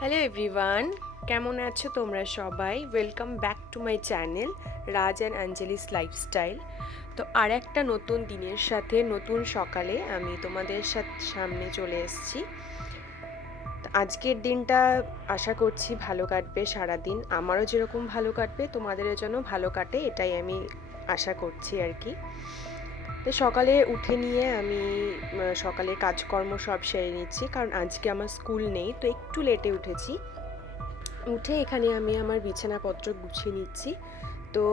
Hello everyone, কেমন আছো তোমরা সবাই? Welcome back to my channel Raj and Angelis lifestyle. তো আর একটা নতুন দিনের সাথে নতুন সকালে আমি তোমাদের সামনে চলে এসেছি। তো আজকের দিনটা আশা করছি ভালো কাটবে সারাদিন। আমারও যেরকম ভালো কাটবে তোমাদেরও যেন ভালো কাটে, এটাই আমি আশা করছি আর কি। তো সকালে উঠে নিয়ে আমি সকালে কাজকর্ম সব সেরে নিচ্ছি, কারণ আজকে আমার স্কুল নেই, তো একটু লেটে উঠেছি। উঠে এখানে আমি আমার বিছানাপত্র গুছিয়ে নিচ্ছি। তো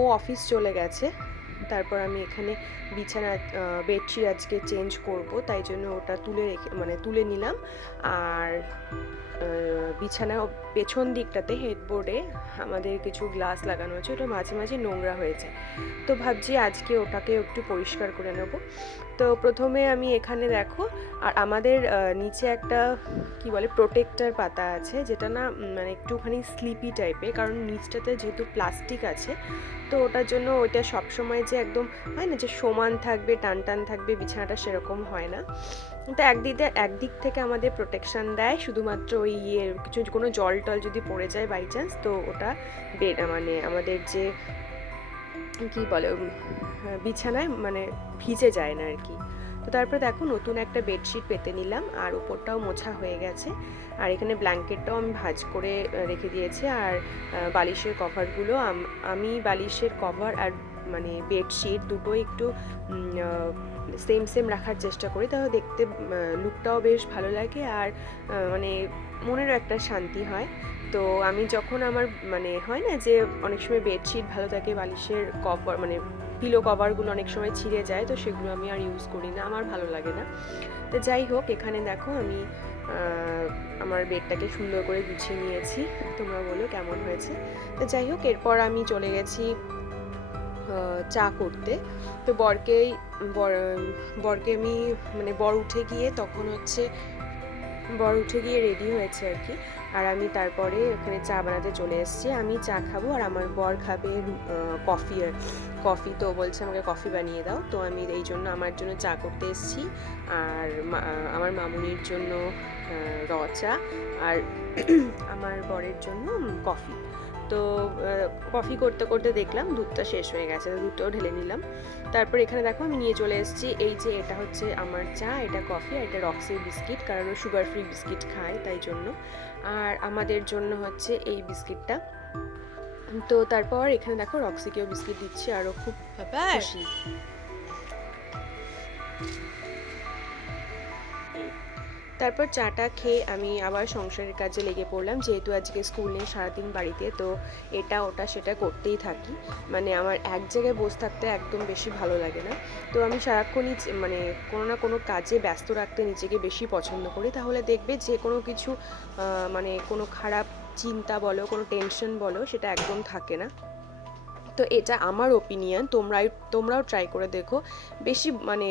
ও অফিস চলে গেছে, তারপর আমি এখানে বিছানা বেডশিট আজকে চেঞ্জ করব, তাই জন্য ওটা তুলে নিলাম। আর বিছানা পেছন দিকটাতে হেডবোর্ডে আমাদের কিছু গ্লাস লাগানো আছে, ওটা মাঝে মাঝে নোংরা হয়েছে, তো ভাবছি আজকে ওটাকে একটু পরিষ্কার করে নেব। তো প্রথমে আমি এখানে দেখো, আর আমাদের নিচে একটা কি বলে প্রোটেক্টর পাতা আছে, যেটা না মানে একটুখানি স্লিপি টাইপের, কারণ নিচটাতে যেহেতু প্লাস্টিক আছে, তো ওটার জন্য ওইটা সবসময় যে একদম হয় না যে সমান থাকবে, টান টান থাকবে বিছানাটা, সেরকম হয় না। তো একদিক থেকে আমাদের প্রোটেকশান দেয়, শুধুমাত্র ওই কিছু কোনো জল টল যদি পড়ে যায় বাই চান্স, তো ওটা মানে আমাদের যে কি বলে বিছানায় মানে ভিজে যায় না আর কি। তো তারপরে দেখো নতুন একটা বেডশিট পেতে নিলাম, আর উপরটাও মোছা হয়ে গেছে। আর এখানে ব্ল্যাঙ্কেটটাও আমি ভাঁজ করে রেখে দিয়েছি। আর বালিশের কভারগুলো আমি বালিশের কভার আর মানে বেডশিট দুটোই একটু সেম সেম রাখার চেষ্টা করি, তাহলে দেখতে লুকটাও বেশ ভালো লাগে, আর মানে মনেরও একটা শান্তি হয়। তো আমি যখন আমার মানে হয় না যে অনেক সময় বেডশিট ভালো থাকে, বালিশের কভার মানে পিলো কভারগুলো অনেক সময় ছিঁড়ে যায়, তো সেগুলো আমি আর ইউজ করি না, আমার ভালো লাগে না। তো যাই হোক, এখানে দেখো আমি আমার বেডটাকে সুন্দর করে গুছিয়ে নিয়েছি, তোমরা বলো কেমন হয়েছে। তো যাই হোক, এরপর আমি চলে গেছি চা করতে। তো বরকে আমি মানে বর উঠে গিয়ে রেডি হয়েছে আর কি। আর আমি তারপরে এখানে চা বানাতে চলে এসেছি। আমি চা খাবো আর আমার বর খাবে কফি। তো বলছে আমাকে কফি বানিয়ে দাও, তো আমি এই জন্য আমার জন্য চা করতে এসেছি, আর আমার মামুনির জন্য র চা, আর আমার বরের জন্য কফি। তো কফি করতে করতে দেখলাম দুধটা শেষ হয়ে গেছে, তো দুধটাও ঢেলে নিলাম। তারপর এখানে দেখো আমি নিয়ে চলে এসেছি, এই যে এটা হচ্ছে আমার চা, এটা কফি, আর এটা রক্সির বিস্কিট, কারণ ও সুগার ফ্রি বিস্কিট খায় তাই জন্য। আর আমাদের জন্য হচ্ছে এই বিস্কিটটা। তো তারপর এখানে দেখো রক্সিকেও বিস্কিট দিচ্ছি, আরও খুব খুশি। তারপর চাটা খেয়ে আমি আবার সংসারের কাজে লেগে পড়লাম, যেহেতু আজকে স্কুল নেই, সারাদিন বাড়িতে, তো এটা ওটা সেটা করতেই থাকি। মানে আমার এক জায়গায় বসে থাকতে একদম বেশি ভালো লাগে না। তো আমি সারাক্ষণই মানে কোনো না কোনো কাজে ব্যস্ত রাখতে নিজেকে বেশি পছন্দ করি, তাহলে দেখবে যে কোনো কিছু মানে কোনো খারাপ চিন্তা বলো, কোনো টেনশন বলো, সেটা একদম থাকে না। তো এটা আমার ওপিনিয়ন, তোমরাও ট্রাই করে দেখো। বেশি মানে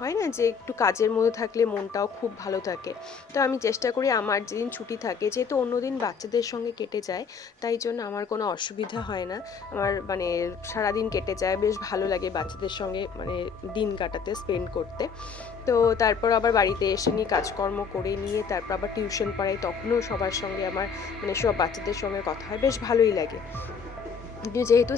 হয় না যে একটু কাজের মধ্যে থাকলে মনটাও খুব ভালো থাকে। তো আমি চেষ্টা করি আমার যেদিন ছুটি থাকে, যেহেতু অন্যদিন বাচ্চাদের সঙ্গে কেটে যায়, তাই জন্য আমার কোনো অসুবিধা হয় না। আমার মানে সারাদিন কেটে যায়, বেশ ভালো লাগে বাচ্চাদের সঙ্গে মানে দিন কাটাতে, স্পেন্ড করতে। তো তারপর আবার বাড়িতে এসে নিয়ে কাজকর্ম করে নিয়ে তারপর আবার টিউশন পড়াই, তখনও সবার সঙ্গে আমার মানে সব বাচ্চাদের সঙ্গে কথা হয়, বেশ ভালোই লাগে। যেহেতু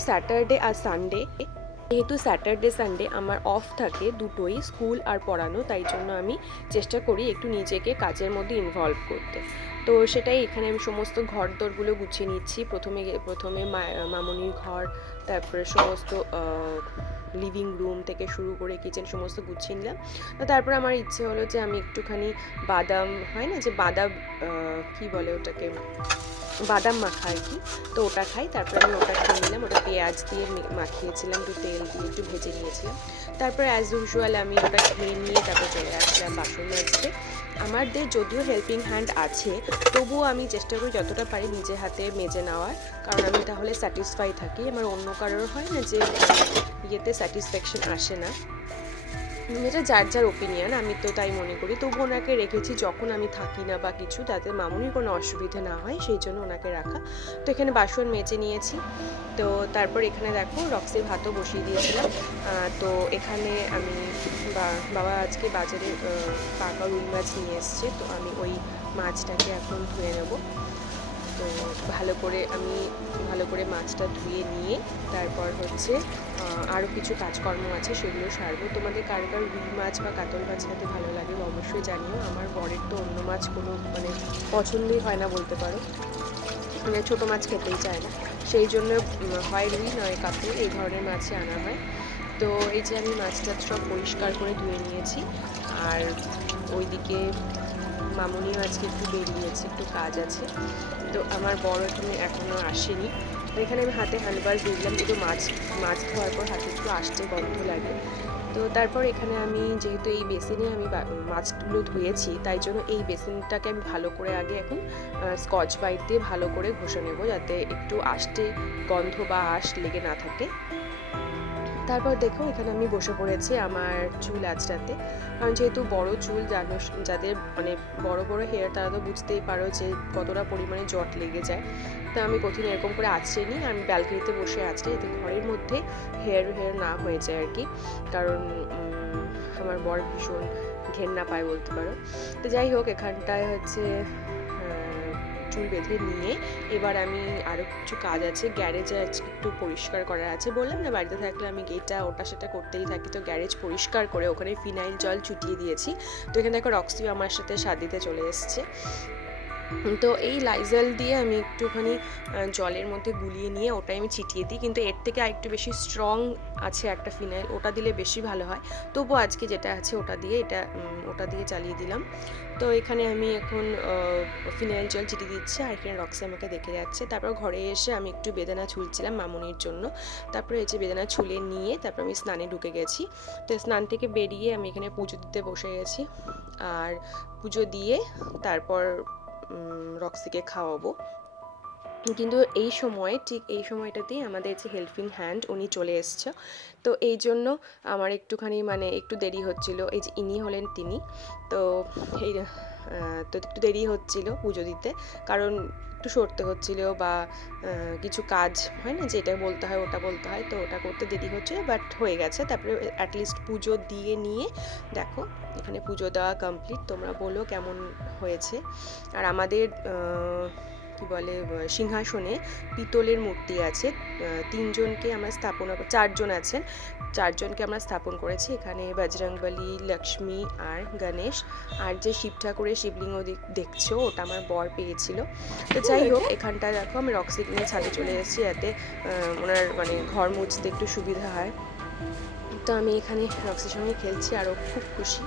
স্যাটারডে সানডে আমার অফ থাকে, দুটোই স্কুল আর পড়ানো, তাই জন্য আমি চেষ্টা করি একটু নিজেকে কাজের মধ্যে ইনভলভ করতে। তো সেটাই এখানে আমি সমস্ত ঘর দরগুলো গুছিয়ে নিচ্ছি। প্রথমে মামনির ঘর, তারপরে সমস্ত লিভিং রুম থেকে শুরু করে কিচেন সমস্ত গুছিয়ে নিলাম। তো তারপর আমার ইচ্ছে হলো যে আমি একটুখানি বাদাম, হয় না যে বাদাম কী বলে ওটাকে, বাদাম মাখা আর কি, তো ওটা খাই। তারপর আমি ওটা খেয়ে নিলাম, ওটা পেঁয়াজ দিয়ে মাখিয়েছিলাম, একটু তেল দিয়ে একটু ভেজে নিয়েছিলাম। তারপর অ্যাজ ইউজুয়াল আমি ওটা খেয়ে নিয়ে তারপর চলে আসলাম বাসন মাজতে। আমাদের যদিও হেল্পিং হ্যান্ড আছে, তবুও আমি চেষ্টা করি যতটা পারি নিজে হাতে মেজে নেওয়ার, কারণ আমি তাহলে স্যাটিসফাই থাকি। আমার অন্য কারোর হয় না যে ইয়েতে স্যাটিসফ্যাকশন আসে না। এটা যার যার ওপিনিয়ন, আমি তো তাই মনে করি। তবু ওনাকে রেখেছি যখন আমি থাকি না বা কিছু, যাতে মামুনির কোনো অসুবিধে না হয় সেই জন্য ওনাকে রাখা। তো এখানে বাসন মেজে নিয়েছি। তো তারপর এখানে দেখো রক্সির ভাতও বসিয়ে দিয়েছিলাম। তো এখানে আমি বাবা আজকে বাজারে পাকা রুই মাছ নিয়ে এসছে, তো আমি ওই মাছটাকে এখন ধুয়ে নেব। তো ভালো করে মাছটা ধুয়ে নিয়ে তারপর হচ্ছে আরও কিছু কাজকর্ম আছে সেগুলো সারবো। তোমাদের কার কার রুই মাছ বা কাতল মাছ খেতে ভালো লাগে অবশ্যই জানিও। আমার বরের তো অন্য মাছ কোনো মানে পছন্দই হয় না বলতে পারো, মানে ছোটো মাছ খেতেই চায় না, সেই জন্য হয় রুই নয় কাতল এই ধরনের মাছই আনা হয়। তো এই যে আমি মাছটা সব পরিষ্কার করে ধুয়ে নিয়েছি। আর ওইদিকে মামুনিও আজকে একটু বেরিয়েছে, একটু কাজ আছে। তো আমার বড় এখনও আসেনি। তো এখানে আমি হাতে হ্যান্ডওয়াশ দিয়ে দিলাম, কিন্তু মাছ ধোয়ার পর হাতে একটু আসতে গন্ধ লাগে। তো তারপর এখানে আমি যেহেতু এই বেসিনে আমি মাছগুলো ধুয়েছি, তাই জন্য এই বেসিনটাকে আমি ভালো করে আগে এখন স্কচ ব্রাইট দিয়ে ভালো করে ঘষে নেব, যাতে একটু আষ্টে গন্ধ বা আঁশ লেগে না থাকে। তারপর দেখো এখানে আমি বসে পড়েছি আমার চুল আঁচড়াতে, কারণ যেহেতু বড় চুল জানো, যাদের মানে বড় বড় হেয়ার তারা তো বুঝতেই পারো যে কতটা পরিমাণে জট লেগে যায়। তো আমি প্রথমে এরকম করে আঁচড়ে নিই, আমি ব্যালকনিতে বসে আঁচড়ে, এতে ঘরের মধ্যে হেয়ার না হয়ে যায় আর কি। কারণ আমার বর ভীষণ ঘেন্না পায় বলতে পারো। তো যাই হোক, এখানটায় হচ্ছে চুল বেঁধে নিয়ে এবার আমি আরও কিছু কাজ আছে, গ্যারেজে একটু পরিষ্কার করার আছে। বললাম না বাড়িতে থাকলে আমি এটা ওটা সেটা করতেই থাকি। তো গ্যারেজ পরিষ্কার করে ওখানে ফিনাইল জল ছুটিয়ে দিয়েছি। তো এখানে দেখো রক্সিও আমার সাথে সাথ দিতে চলে এসছে। তো এই লাইজল দিয়ে আমি একটুখানি জলের মধ্যে গুলিয়ে নিয়ে ওটাই আমি ছিটিয়ে দিই, কিন্তু এর থেকে আরেকটু বেশি স্ট্রং আছে একটা ফিনাইল, ওটা দিলে বেশি ভালো হয়। তবু আজকে যেটা আছে ওটা দিয়ে চালিয়ে দিলাম। তো এখানে আমি এখন ফিনাইল জল ছিটিয়ে দিচ্ছি, আর এখানে রক্সি আমাকে দেখে যাচ্ছে। তারপর ঘরে এসে আমি একটু বেদানা ছুলছিলাম মামুনির জন্য। তারপরে এই যে বেদানা ছুলে নিয়ে তারপর আমি স্নানে ঢুকে গেছি। তো স্নান থেকে বেরিয়ে আমি এখানে পুজো দিতে বসে গেছি। আর পুজো দিয়ে তারপর রক্সিকে খাওয়াবো। কিন্তু ঠিক এই সময়টাতেই আমাদের যে হেল্পিং হ্যান্ড উনি চলে এসছে। তো এই জন্য আমার একটুখানি মানে একটু দেরি হচ্ছিল। এই যে ইনি হলেন তিনি। তো এই তো একটু দেরি হচ্ছিল পুজো দিতে, কারণ একটু সরতে হচ্ছিল বা কিছু কাজ হয় না যে এটা বলতে হয় ওটা বলতে হয়, তো ওটা করতে দেরি হচ্ছিল, বাট হয়ে গেছে। তারপরে অ্যাটলিস্ট পুজো দিয়ে নিয়ে দেখো এখানে পুজো দেওয়া কমপ্লিট। তোমরা বলো কেমন হয়েছে। আর আমাদের কি বলে সিংহাসনে পিতলের মূর্তি আছে, চারজনকে আমরা স্থাপন করেছি। এখানে বজরংবলী, লক্ষ্মী আর গণেশ। আর যে শিব ঠাকুরের শিবলিঙ্গ দেখছো ওটা আমার বর পেয়েছিল। তো যাই হোক, এখানটা দেখো আমি রক্সিক নিয়ে ছাদে চলে এসেছি, যাতে ওনার মানে ঘর মুছতে একটু সুবিধা হয়। তো আমি এখানে রক্সির সঙ্গে খেলছি আর ও খুব খুশি।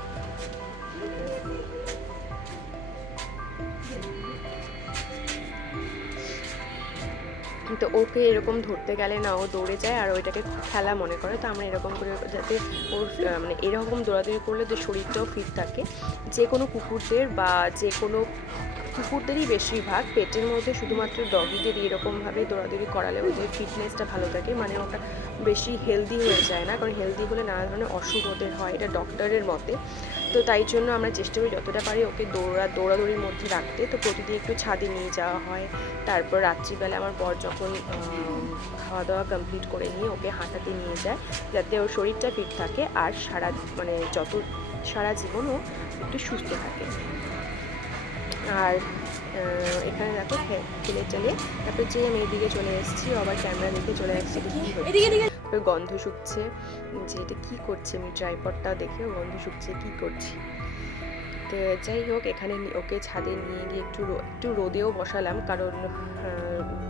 তো ওকে এরকম ধরতে গেলে না ও দৌড়ে যায় আর ওইটাকে খেলা মনে করে। তো আমরা এরকম করে যাতে ওর মানে এরকম দৌড়াদৌড়ি করলে তো শরীরটাও ফিট থাকে। যে কোনো কুকুরদেরই বেশিরভাগ পেটের মধ্যে শুধুমাত্র ডগিদেরই এরকমভাবে দৌড়াদৌড়ি করালে ওদের ফিটনেসটা ভালো থাকে, মানে ওটা বেশি হেলদি হয়ে যায় না, কারণ হেলদি হলে নানা ধরনের অসুখ ওদের হয়, এটা ডক্টরের মতে। তো তাই জন্য আমরা চেষ্টা করি যতটা পারি ওকে দৌড়াদৌড়ির মধ্যে রাখতে। তো প্রতিদিন একটু ছাদে নিয়ে যাওয়া হয়। তারপর রাত্রিবেলা আমার বর যখন খাওয়া দাওয়া কমপ্লিট করে নিয়ে ওকে হাঁটাতে নিয়ে যায়, যাতে ওর শরীরটা ফিট থাকে আর সারা জীবনও একটু সুস্থ থাকে। আর এখানে দেখো খেলে চলে, তারপর যেই আমি এদিকে চলে এসেছি আবার ক্যামেরা দেখে চলে আসছি গন্ধ শুকছে, যে এটা কী করছে, আমি ট্রাইপডটা দেখে গন্ধ শুকছে কী করছি। তো যাই হোক, এখানে ওকে ছাদে নিয়ে গিয়ে একটু রোদেও বসালাম, কারণ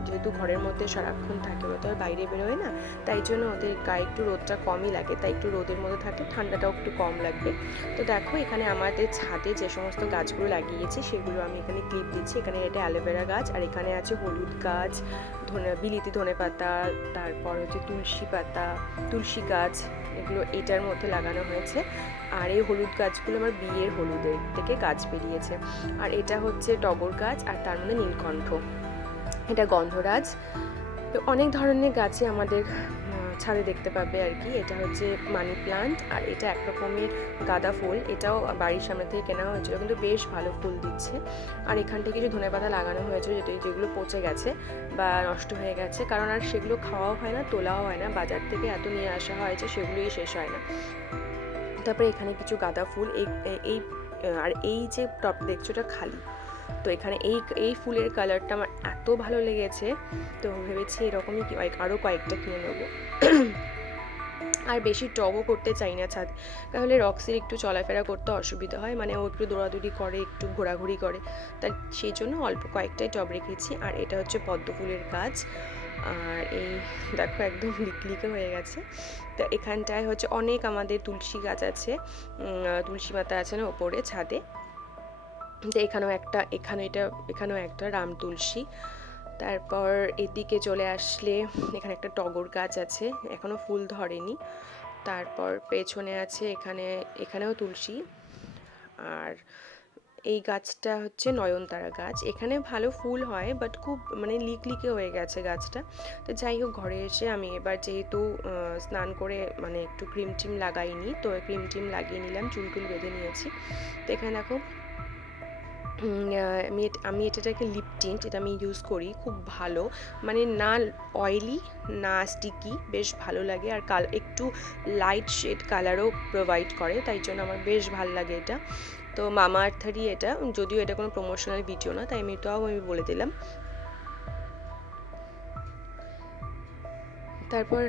যেহেতু ঘরের মধ্যে সারাক্ষণ থাকে, ওরা তো আর বাইরে বেরোয় না, তাই জন্য ওদের গায়ে একটু রোদটা কমই লাগে, তাই একটু রোদের মধ্যে থাকলে ঠান্ডাটাও একটু কম লাগবে। তো দেখো এখানে আমাদের ছাদে যে সমস্ত গাছগুলো লাগিয়েছি সেগুলো আমি এখানে ক্লিপ দিচ্ছি। এখানে এটা অ্যালোভেরা গাছ, আর এখানে আছে হলুদ গাছ, বিলিতি ধনে পাতা, তারপর হচ্ছে তুলসী গাছ, এগুলো এটার মধ্যে লাগানো হয়েছে। আর এই হলুদ গাছগুলো আমার বিয়ের হলুদের থেকে গাছ বেরিয়েছে। আর এটা হচ্ছে টগর গাছ, আর তার মধ্যে নীলকণ্ঠ, এটা গন্ধরাজ। তো অনেক ধরনের গাছই আমাদের ছাদে দেখতে পাবে আর কি। এটা হচ্ছে মানি প্লান্ট, আর এটা এক রকমের গাঁদা ফুল, এটাও বাড়ির সামনে থেকে কেনা হয়েছিল, কিন্তু বেশ ভালো ফুল দিচ্ছে। আর এখানটায় কিছু ধনেপাতা লাগানো হয়েছিল যেগুলো পচে গেছে বা নষ্ট হয়ে গেছে, কারণ আর সেগুলো খাওয়াও হয় না, তোলাও হয় না, বাজার থেকে এত নিয়ে আসা হয় যে সেগুলোই শেষ হয় না। তারপরে এখানে কিছু গাঁদা ফুল, এই আর এই যে টপ দেখছো ওটা খালি। তো এখানে এই ফুলের কালারটা আমার এত ভালো লেগেছে, তো ভেবেছি এরকমই আরও কয়েকটা কিনে নেবো। আর বেশি টবও করতে চাই না ছাদ, তাহলে রক্সির একটু চলাফেরা করতে অসুবিধা হয়, মানে ও একটু দৌড়াদৌড়ি করে, একটু ঘোরাঘুরি করে, তাই সেই জন্য অল্প কয়েকটাই টব রেখেছি। আর এটা হচ্ছে পদ্ম ফুলের গাছ, আর এই দেখো একদম লিকলিকে হয়ে গেছে। তো এখানটায় হচ্ছে অনেক আমাদের তুলসী গাছ আছে, তুলসী মাতা আছে না ওপরে ছাদে। তো এখানেও একটা রাম তুলসী। তারপর এদিকে চলে আসলে এখানে একটা টগর গাছ আছে, এখনো ফুল ধরেনি। তারপর পেছনে আছে এখানেও তুলসী। আর এই গাছটা হচ্ছে নয়নতারা গাছ, এখানে ভালো ফুল হয় বাট খুব মানে লিকলিকে হয়ে গেছে গাছটা। তো যাই হোক, ঘরে এসে আমি এবার যেহেতু স্নান করে মানে একটু ক্রিম টিম লাগাইনি, তো ক্রিম টিম লাগিয়ে নিলাম, চুল টুল বেঁধে নিয়েছি। তো এখানে দেখো আমি এটাকে লিপ টিন্ট, এটা আমি ইউজ করি, খুব ভালো, মানে না অয়েলি না স্টিকি, বেশ ভালো লাগে। আর একটু লাইট শেড কালারও প্রোভাইড করে, তাই জন্য আমার বেশ ভালো লাগে এটা। তো মামা আর্থেরই এটা, যদিও এটা কোনো প্রমোশনাল ভিডিও না, তাই আমি বলে দিলাম। তারপর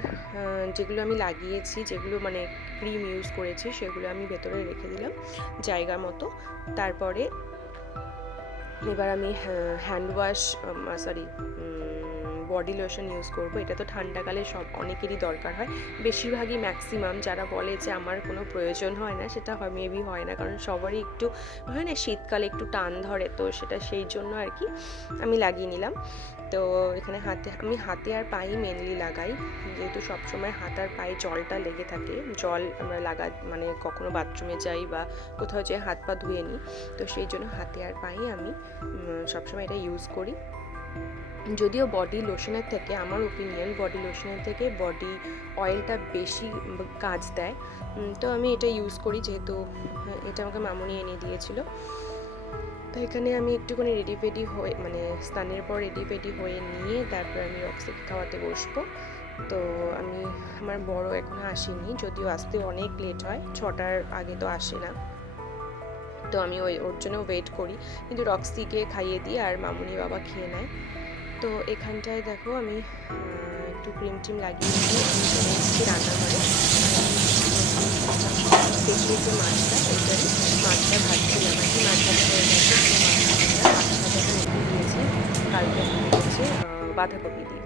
যেগুলো আমি লাগিয়েছি, যেগুলো মানে ক্রিম ইউজ করেছি, সেগুলো আমি ভেতরে রেখে দিলাম জায়গা মতো। তারপরে এবার আমি hand wash body lotion use করব। এটা তো ঠান্ডাকালে অনেকেরই দরকার হয়, বেশিরভাগই ম্যাক্সিমাম যারা বলে যে আমার কোনো প্রয়োজন হয় না, সেটা মেবি হয় না, কারণ সবারই একটু হয় না শীতকালে একটু টান ধরে, তো সেটা সেই জন্য আর কি আমি লাগিয়ে নিলাম। তো এখানে আমি হাতে আর পায়ে মেনলি লাগাই, যেহেতু সবসময় হাত আর পায়ে জলটা লেগে থাকে, জল আমরা মানে কখনো বাথরুমে যাই বা কোথাও যেয়ে হাত পা ধুয়ে নিই, তো সেই জন্য হাতে আর পায়ে আমি সবসময় এটা ইউজ করি। যদিও বডি লোশনের থেকে, আমার ওপিনিয়ন, বডি লোশনের থেকে বডি অয়েলটা বেশি কাজ দেয়, তো আমি এটা ইউজ করি, যেহেতু এটা আমাকে মামুনি এনে দিয়েছিল। তো এখানে আমি একটুখানি রেডি ফেডি হয়ে, মানে স্নানের পর রেডি ফেডি হয়ে নিয়ে তারপর আমি রক্সিকে খাওয়াতে বসবো। তো আমার বড় এখনো আসেনি, যদিও আসতে অনেক লেট হয়, 6টার আগে তো আসে না, তো আমি ওর জন্য ওয়েট করি, কিন্তু রক্সিকে খাইয়ে দিই আর মামুনি বাবা খেয়ে নেয়। তো এখানটায় দেখো আমি একটু ক্রিম টিম লাগিয়ে দিয়ে আমি চলে এসেছি রান্নাঘরে। দেখি যে মাছটা ভাজছিলাম আর কি, মাছ ভাজা হয়ে গেছে, মাছটা রেখে দিয়েছি কালকে হচ্ছে বাঁধাকপি দিয়ে।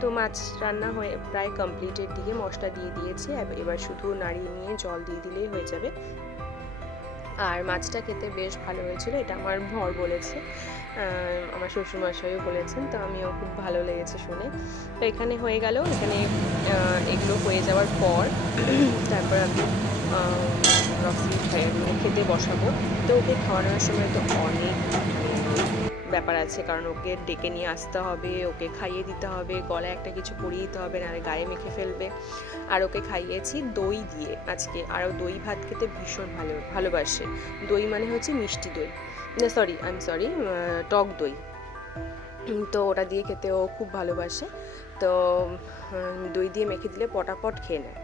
তো মাছ রান্না হয়ে প্রায় কমপ্লিটের দিকে, মশলা দিয়ে দিয়েছি, এবার শুধু নাড়িয়ে নিয়ে জল দিয়ে দিলেই হয়ে যাবে। আর মাছটা খেতে বেশ ভালো হয়েছিল, এটা আমার বর বলেছে, আমার শ্বশুরমশাইও বলেছেন, তো আমিও খুব ভালো লেগেছে শুনে। তো এখানে হয়ে গেল, এখানে এগুলো হয়ে যাওয়ার পর তারপর আমি রক্সি খেতে বসাবো। তো ওকে খাওয়ানোর সময় তো অনেক ব্যাপার আছে, কারণ ওকে ডেকে নিয়ে আসতে হবে, ওকে খাইয়ে দিতে হবে, গলায় একটা কিছু পরিয়ে দিতে হবে, নাহলে গায়ে মেখে ফেলবে। আর ওকে খাইয়েছি দই দিয়ে আজকে, আর ও দই ভাত খেতে ভীষণ ভালোবাসে। দই মানে হচ্ছে মিষ্টি দই, না সরি টক দই, তো ওটা দিয়ে খেতে ও খুব ভালোবাসে। তো দই দিয়ে মেখে দিলে পটাপট খেয়ে নেয়।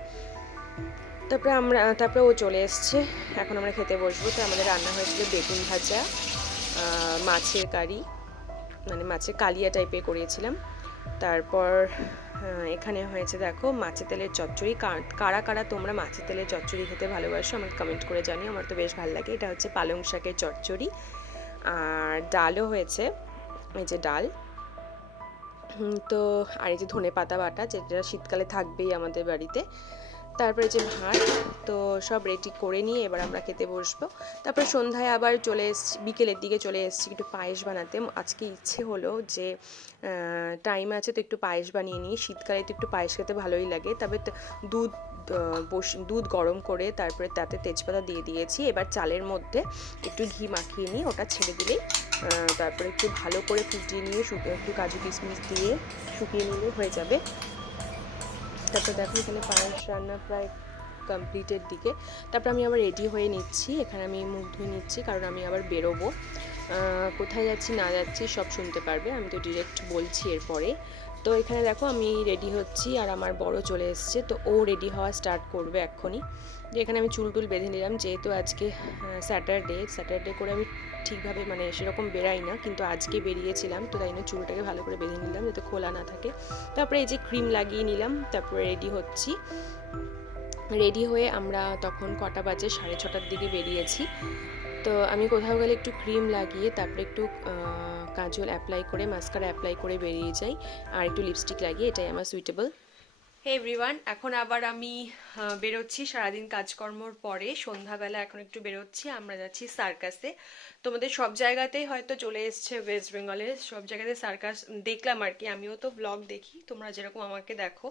তারপরে ও চলে এসছে, এখন আমরা খেতে বসবো। তো আমাদের রান্না হয়েছিল বেগুন ভাজা, মাছের কারি, মানে মাছের কালিয়া টাইপের করিয়েছিলাম। তারপর এখানে হয়েছে দেখো মাছের তেলের চচ্চড়ি। কারা কারা তোমরা মাছের তেলের চচ্চড়ি খেতে ভালোবাসো আমাকে কমেন্ট করে জানিও, আমার তো বেশ ভালো লাগে। এটা হচ্ছে পালং শাকের চচ্চড়ি। আর ডালও হয়েছে, এই যে ডাল, তো আর এই যে ধনে পাতা বাটা, যেটা শীতকালে থাকবেই আমাদের বাড়িতে। তারপরে যে ভাত, তো সব রেডি করে নিয়ে এবার আমরা খেতে বসবো। তারপর সন্ধ্যায় আবার বিকেলের দিকে চলে এসেছি একটু পায়েস বানাতে। আজকে ইচ্ছে হলো যে টাইম আছে তো একটু পায়েস বানিয়ে নিই, শীতকালে তো একটু পায়েস খেতে ভালোই লাগে। তবে দুধ গরম করে তারপরে তাতে তেজপাতা দিয়ে দিয়েছি, এবার চালের মধ্যে একটু ঘি মাখিয়ে নিয়ে ওটা ছেড়ে দিলেই, তারপরে একটু ভালো করে ফুটিয়ে নিয়ে একটু কাজু কিশমিশ দিয়ে শুকিয়ে নিলে হয়ে যাবে। তারপর দেখো এখানে পায়েস রান্না প্রায় কমপ্লিটের দিকে। তারপর আমি আবার রেডি হয়ে নিচ্ছি, এখানে আমি মুখ ধুয়ে নিচ্ছি কারণ আমি আবার বেরোবো। কোথায় যাচ্ছি না যাচ্ছি সব শুনতে পারবে, আমি তো ডিরেক্ট বলছি এরপরে। তো এখানে দেখো আমি রেডি হচ্ছি আর আমার বড় চলে এসছে, তো ও রেডি হওয়া স্টার্ট করবে এক্ষুনি। যে এখানে আমি চুল টুল বেঁধে নিলাম, যেহেতু আজকে স্যাটারডে করে আমি ঠিকভাবে মানে সেরকম বেরাই না, কিন্তু আজকে বেরিয়েছিলাম, তো তাই জন্য চুলটাকে ভালো করে বেঁধে নিলাম যাতে খোলা না থাকে। তারপরে এই যে ক্রিম লাগিয়ে নিলাম, তারপরে রেডি হচ্ছি। রেডি হয়ে আমরা তখন কটা বাজে 6:30টার দিকে বেরিয়েছি। তো আমি কোথাও গেলে একটু ক্রিম লাগিয়ে তারপরে একটু কাজল অ্যাপ্লাই করে মাস্কারা অ্যাপ্লাই করে বেরিয়ে যাই, আর একটু লিপস্টিক লাগিয়ে, এটাই আমার সুইটেবল। হে এভরিওয়ান, এখন আবার আমি বেরোচ্ছি সারাদিন কাজকর্মর পরে, সন্ধ্যাবেলা এখন একটু বেরোচ্ছি, আমরা যাচ্ছি সার্কাসে। তোমাদের সব জায়গাতেই হয়তো চলে এসছে, ওয়েস্ট বেঙ্গলে সব জায়গাতে সার্কাস দেখলাম আর কি। আমিও তো ব্লগ দেখি, তোমরা যেরকম আমাকে দেখো,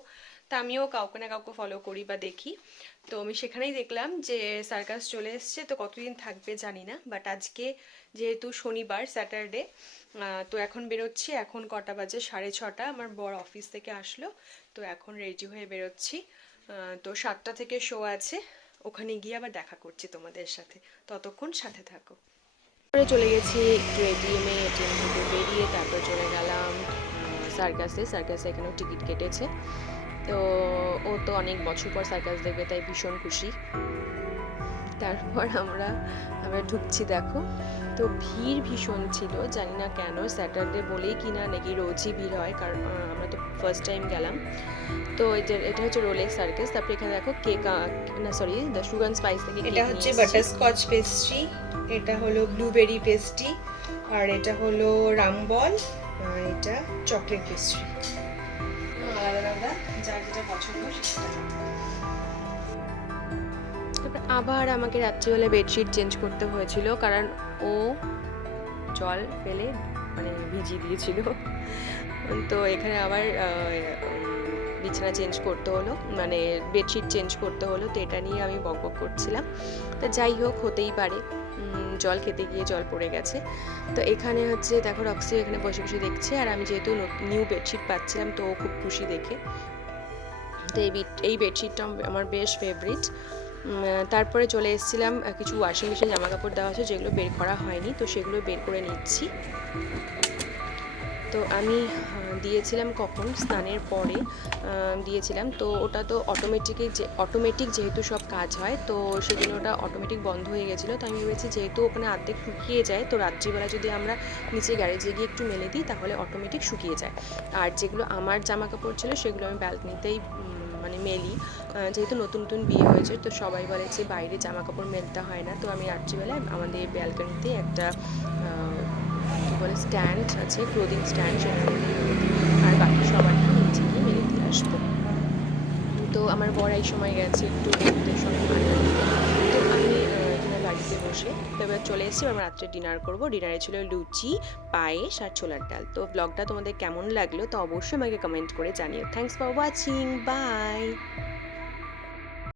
তা আমিও কাউকে না কাউকে ফলো করি বা দেখি। তো আমি সেখানেই দেখলাম যে সার্কাস চলে এসছে, তো কতদিন থাকবে জানি না, বাট আজকে যেহেতু শনিবার স্যাটারডে, তো এখন বেরোচ্ছি। এখন কটা বাজে? 6:30। আমার বর অফিস থেকে আসলো, তো এখন রেডি হয়ে বেরোচ্ছি। তো 7টা থেকে শো আছে, ওখানে গিয়ে আবার দেখা করছি তোমাদের সাথে, ততক্ষণ সাথে থাকো। তারপরে চলে গেছি একটু এটিএম থেকে বেরিয়ে তারপর চলে গেলাম সার্কাসে এখানেও টিকিট কেটেছে। তো ও তো অনেক বছর পর সার্কাস দেখবে, তাই ভীষণ খুশি। তারপর আমরা ঢুকছি, দেখো তো ভিড় ভীষণ ছিল, জানি না কেন, স্যাটারডে বলেই কিনা নাকি রোজই ভিড় হয়, কারণ আমরা তো ফার্স্ট টাইম গেলাম। তো এটা হচ্ছে রোলেক্স সার্কাস। তারপরে এখানে দেখো কেক, না sorry, the sugar and spice থেকে এটা হচ্ছে বাটারস্কচ পেস্ট্রি, এটা হলো ব্লুবেরি পেস্ট্রি, আর এটা হলো রামবল, আর এটা চকলেট পেস্ট্রি। আলাদা আলাদা যার যেটা পছন্দ সেটা। তারপর আবার আমাকে রাত্রিবেলা বেডশিট চেঞ্জ করতে হয়েছিল, কারণ ও জল ফেলে মানে ভিজিয়ে দিয়েছিল। তো এখানে আবার বিছানা চেঞ্জ করতে হলো, মানে বেডশিট চেঞ্জ করতে হলো, তো এটা নিয়ে আমি বকবক করছিলাম। তো যাই হোক, হতেই পারে, জল খেতে গিয়ে জল পড়ে গেছে। তো এখানে হচ্ছে দেখো রক্সি এখানে বসে বসে দেখছে, আর আমি যেহেতু নিউ বেডশিট পাচ্ছিলাম, তো ও খুব খুশি দেখে। তো এই বেডশিটটা আমার বেশ ফেভারিট। তারপরে চলে এসেছিলাম, কিছু ওয়াশিং মেশিন জামা কাপড় দেওয়া আছে যেগুলো বের করা হয়নি, তো সেগুলো বের করে নিচ্ছি। তো আমি দিয়েছিলাম কখন, স্নানের পরে দিয়েছিলাম। তো ওটা তো অটোমেটিক যেহেতু সব কাজ হয়, তো সেদিন ওটা অটোমেটিক বন্ধ হয়ে গেছিলো। তো আমি ভেবেছি যেহেতু ওখানে অর্ধেক শুকিয়ে যায়, তো রাত্রিবেলা যদি আমরা নিচে গ্যারেজে গিয়ে একটু মেলে দিই তাহলে অটোমেটিক শুকিয়ে যায়। আর যেগুলো আমার জামা কাপড় ছিল সেগুলো আমি ব্যালকনিতেই মানে মেলি, যেহেতু নতুন নতুন বিয়ে হয়েছে, তো সবাই বলে যে বাইরে জামা কাপড় মেলতে হয় না। তো আমি রাত্রিবেলায় আমাদের ব্যালকনিতেই একটা কী বলে স্ট্যান্ড আছে, ক্লোদিং স্ট্যান্ড, সেখানে আর বাকি সবারটা নিচে গিয়ে মেলে দিয়ে আসবো। তো আমার বর এই সময় গেছে একটু বন্ধুদের সঙ্গে আড্ডা দিতে। তো আমি এখানে বাড়িতে বসে তো এবার চলে এসেছি, আমরা রাত্রে ডিনার করবো। ডিনারে ছিল লুচি, পায়েস আর ছোলার ডাল। তো ব্লগটা তোমাদের কেমন লাগলো তো অবশ্যই আমাকে কমেন্ট করে জানিও। Thanks for watching, by.